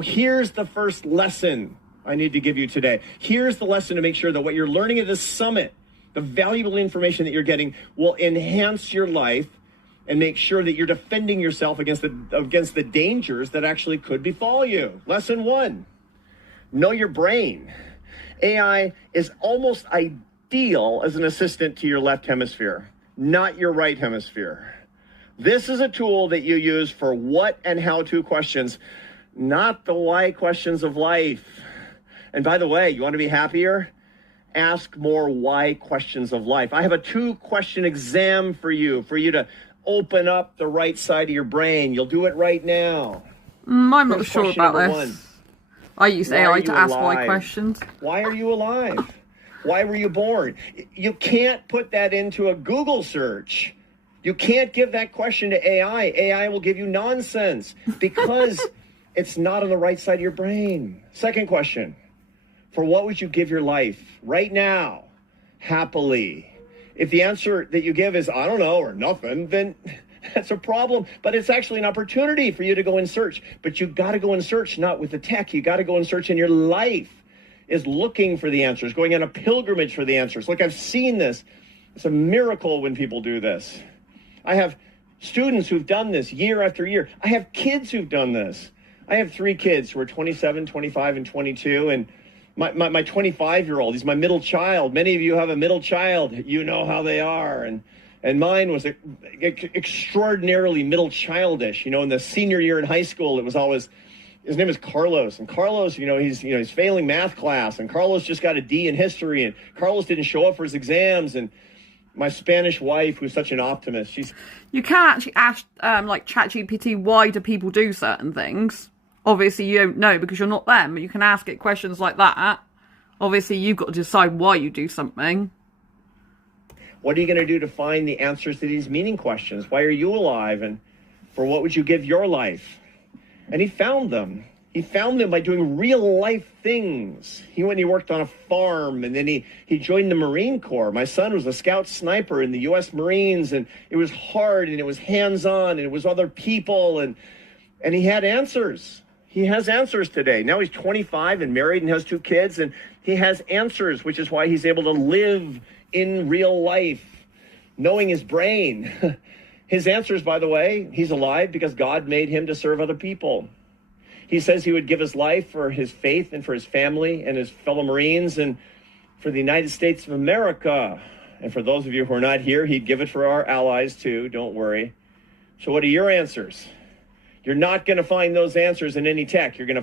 Here's the first lesson I need to give you today. Here's the lesson to make sure that what you're learning at this summit, the valuable information that you're getting, will enhance your life and make sure that you're defending yourself against the dangers that actually could befall you. Lesson 1, know your brain. AI is almost ideal as an assistant to your left hemisphere, not your right hemisphere. This is a tool that you use for what and how to questions, not the why questions of life. And by the way, you want to be happier? Ask more why questions of life. I have a 2-question exam for you to open up the right side of your brain. You'll do it right now. I'm not sure about this. 1. I use AI to ask why questions. Why are you alive? Why were you born? You can't put that into a Google search. You can't give that question to AI. AI will give you nonsense because it's not on the right side of your brain. 2nd question, for what would you give your life right now, happily? If the answer that you give is, I don't know, or nothing, then that's a problem. But it's actually an opportunity for you to go and search. But you got to go and search, not with the tech. You got to go and search, and your life is looking for the answers, going on a pilgrimage for the answers. Look, I've seen this. It's a miracle when people do this. I have students who've done this year after year. I have kids who've done this. I have 3 kids who are 27, 25, and 22. And my 25-year-old, he's my middle child. Many of you have a middle child. You know how they are. And mine was extraordinarily middle childish. You know, in the senior year in high school, it was always, his name is Carlos. And Carlos, he's failing math class. And Carlos just got a D in history. And Carlos didn't show up for his exams. And my Spanish wife, who's such an optimist, you can actually ask, like ChatGPT, why do people do certain things? Obviously, you don't know because you're not them, but you can ask it questions like that. Obviously, you've got to decide why you do something. What are you going to do to find the answers to these meaning questions? Why are you alive? And for what would you give your life? And he found them. He found them by doing real life things. He went and he worked on a farm, and then he joined the Marine Corps. My son was a scout sniper in the U.S. Marines, and it was hard, and it was hands-on, and it was other people, and he had answers. He has answers today. Now he's 25 and married and has 2 kids, and he has answers, which is why he's able to live in real life, knowing his brain. His answers, by the way, he's alive because God made him to serve other people. He says he would give his life for his faith and for his family and his fellow Marines and for the United States of America. And for those of you who are not here, he'd give it for our allies too, don't worry. So what are your answers? You're not going to find those answers in any tech. You're going to